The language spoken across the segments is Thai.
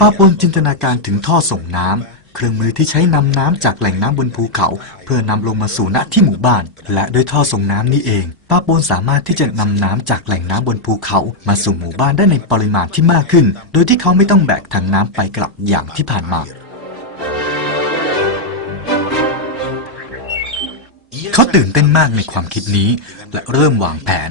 ป้าปนจินตนาการถึงท่อส่งน้ำเครื่องมือที่ใช้นำน้ำจากแหล่งน้ำบนภูเขา เพื่อนำลงมาสู่ณที่หมู่บ้าน และด้วยท่อส่งน้ำนี้เอง ป้าปนสามารถที่จะนำน้ำจากแหล่งน้ำบนภูเขา มาสู่หมู่บ้านได้ในปริมาณที่มากขึ้น โดยที่เขาไม่ต้องแบกถังน้ำไปกลับอย่างที่ผ่านมาเขาตื่นเต้นมากในความคิดนี้ และเริ่มวางแผน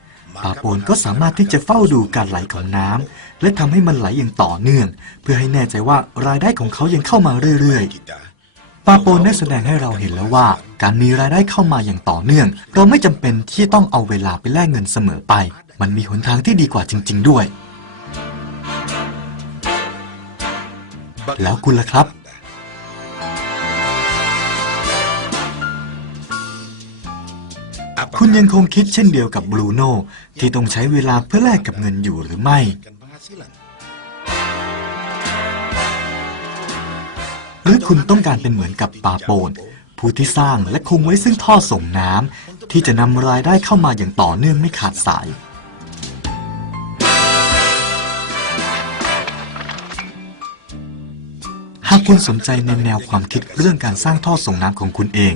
ปาโปนก็สามารถที่จะเฝ้าดูการไหลของน้ำและทำให้มันไหลอย่างต่อเนื่อง เพื่อให้แน่ใจว่ารายได้ของเขายังเข้ามาเรื่อยๆ ปาโปนได้แสดงให้เราเห็นแล้วว่า การมีรายได้เข้ามาอย่างต่อเนื่อง เราไม่จำเป็นที่ต้องเอาเวลาไปแลกเงินเสมอไป มันมีหนทางที่ดีกว่าจริง ๆ ด้วย แล้วคุณล่ะครับ คุณยังคงคิดเช่นเดียวกับบรูโน่ที่ต้องใช้เวลาเพื่อแลกกับเงินอยู่หรือไม่ หรือคุณต้องการเป็นเหมือนกับปาโปนผู้ที่สร้างและคงไว้ซึ่งท่อส่งน้ำที่จะนำรายได้เข้ามาอย่างต่อเนื่องไม่ขาดสาย หากคุณสนใจในแนวความคิดเรื่องการสร้างท่อส่งน้ำของคุณเอง